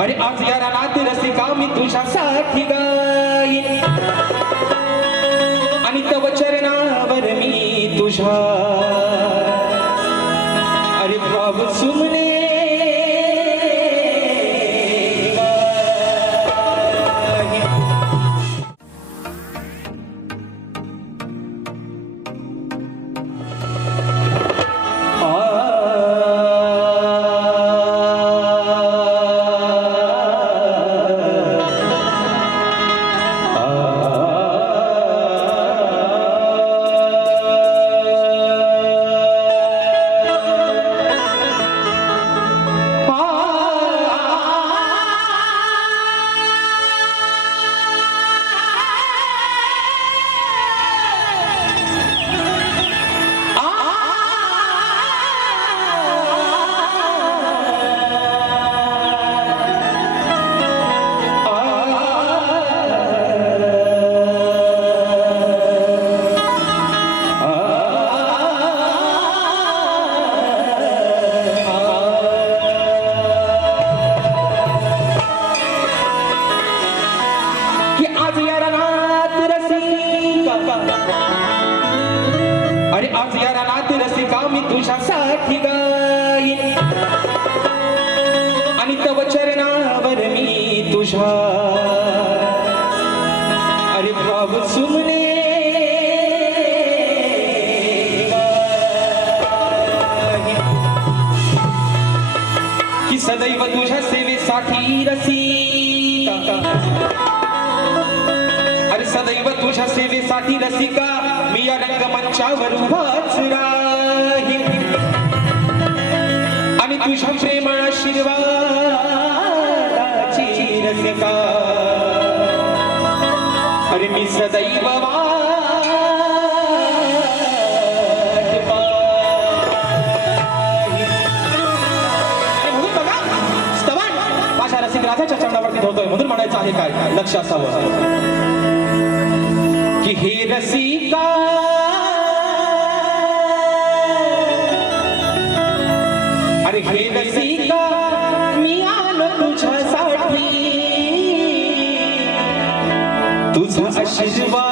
अरे आज या रानात रसिका मी तुझ्यासाठी गाईन. आणि तव चरणावर मी तुझ्या आज या रानात रसिका मी तुझ्यासाठी गाईन. आणि तव चरणावर मी तुझ्या. अरे सुमने. की सदैव तुझ्या सेवेसाठी रसिका. अरे सदैव तुझ्या सेवेसाठी रसिका. मी या रंगमंचावर राही. आणि तुझ्या प्रेमळ आशीर्वादाची रसिका. अरे मी सदैव माझ्या रसिक राजाच्या चरणावरती धरतोय म्हणून म्हणायचं आहे काय? लक्ष असावं हे रसिका। अरे हे रसिका मी आलो तुझ्यासाठी। तुझा आशीर्वाद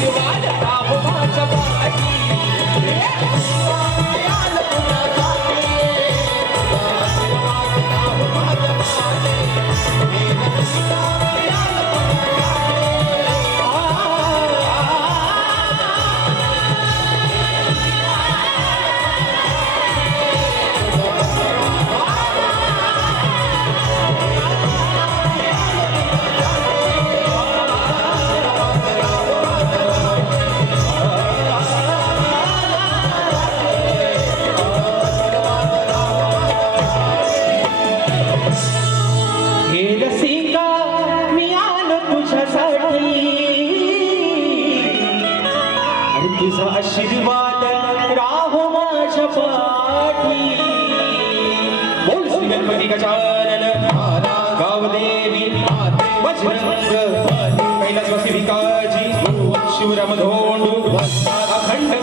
बाई तुझा आशीर्वाद राहो माझ्या पाठी. बोल गणपती गजानन माता गावदेवी माते वज्रंग कैलासवासी विकाजी शिवराम धोंडू अखंड